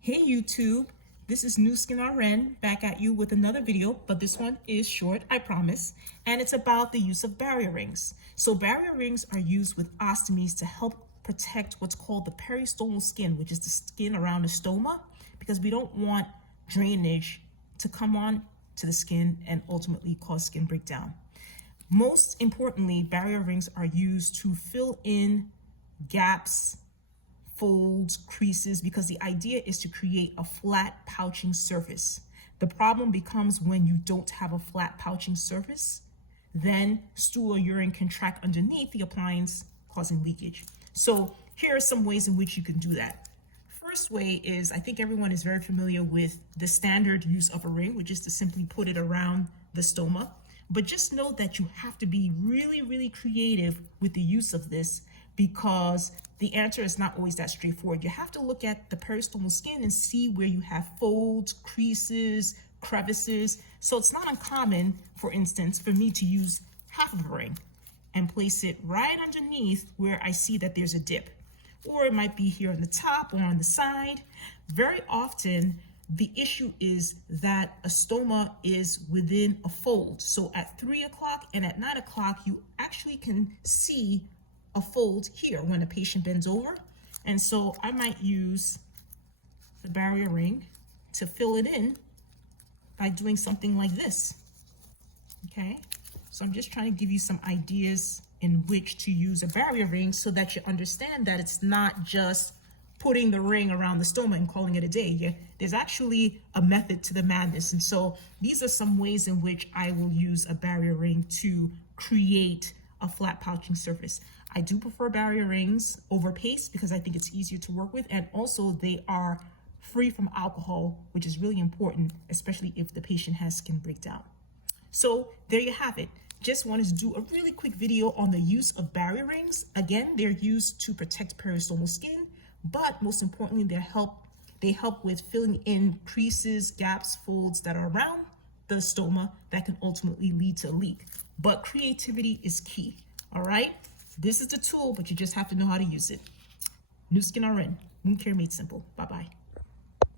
Hey YouTube, this is New Skin RN back at you with another video, but this one is short, I promise, and it's about the use of barrier rings. So barrier rings are used with ostomies to help protect what's called the peristomal skin, which is the skin around the stoma, because we don't want drainage to come on to the skin and ultimately cause skin breakdown. Most importantly, barrier rings are used to fill in gaps, folds, creases, because the idea is to create a flat pouching surface. The problem becomes when you don't have a flat pouching surface, then stool or urine can track underneath the appliance, causing leakage. So here are some ways in which you can do that. First way is, I think everyone is very familiar with the standard use of a ring, which is to simply put it around the stoma. But just know that you have to be really creative with the use of this, because the answer is not always that straightforward. You have to look at the peristomal skin and see where you have folds, creases, crevices. So it's not uncommon, for instance, for me to use half of a ring and place it right underneath where I see that there's a dip. Or it might be here on the top or on the side. Very often, the issue is that a stoma is within a fold. So at 3 o'clock and at 9 o'clock, you actually can see a fold here when a patient bends over. And so I might use the barrier ring to fill it in by doing something like this. Okay, so I'm just trying to give you some ideas in which to use a barrier ring so that you understand that it's not just putting the ring around the stoma and calling it a day. There's actually a method to the madness. And so these are some ways in which I will use a barrier ring to create a flat pouching surface. I do prefer barrier rings over paste because I think it's easier to work with, and also they are free from alcohol, which is really important, especially if the patient has skin breakdown. So there you have it. Just wanted to do a really quick video on the use of barrier rings. Again, they're used to protect peristomal skin, but most importantly, they help with filling in creases, gaps, folds that are around the stoma that can ultimately lead to a leak. But creativity is key, all right? This is the tool, but you just have to know how to use it. New Skin RN, wound care made simple. Bye-bye.